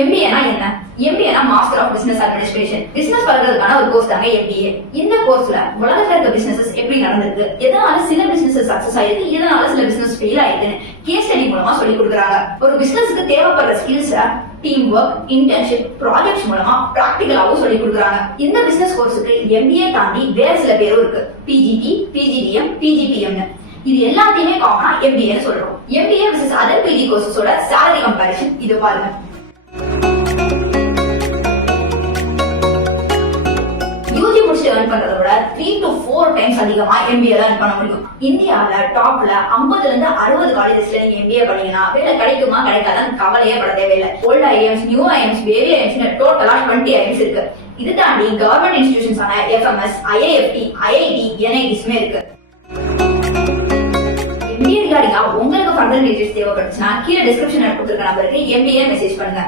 MBA என்ன? MBA master of business administration. Business பண்றதுக்கான ஒரு கோர்ஸ் தாங்க MBA. இந்த கோர்ஸ்ல உலகத்துல இருக்க பிசினஸஸ் எப்படி நடந்திருக்கு, எதனால சில பிசினஸ் சக்சஸ் ஆயிருக்கு, எதனால சில பிசினஸ் ஃபெயில் ஆயிருக்குன்னு கேஸ் ஸ்டடி மூலமா சொல்லி கொடுக்குறாங்க. ஒரு பிசினஸ்க்கு தேவைப்படுற skills, team work, internship, projects மூலமா பிராக்டிகலாவும் சொல்லி கொடுக்குறாங்க. இந்த பிசினஸ் கோர்ஸுக்கு MBA தாண்டி வேற சில பேரும் இருக்கு. PGP, PGDM, PGPM. இது எல்லாத்தையுமே காமனா MBA சொல்றோம். MBA versus other PG கோர்சஸோட salary comparison இது பாருங்க. யூஜி முடிச்சு earn பண்றத விட 3 to 4 டைம்ஸ் அதிகமா MBA earn பண்ண முடியும். இந்தியால டாப்ல 50 ல இருந்து 60 காலேஜஸ்ல நீங்க MBA பண்ணீங்கன்னா வேலை கிடைக்குமா கிடைக்காதான்னு கவலையே பட தேவையில்லை. Old IIMs, new IIMs, baby IIMs டோட்டலா 20 IIMs இருக்கு. இது தாண்டி கவர்மெண்ட் இன்ஸ்டிடியூஷன்ஸான FMS, IIFT, IIT, NITs இருக்கு. MBA ரிகார்டிங்கா உங்களுக்கு ஃபர்தர் டீடைல்ஸ் தேவைப்பட்டுச்சுன்னா கீழே டிஸ்கிரிப்ஷன்ல கொடுத்திருக்க நம்பருக்கு MBA மெசேஜ் பண்ணுங்க.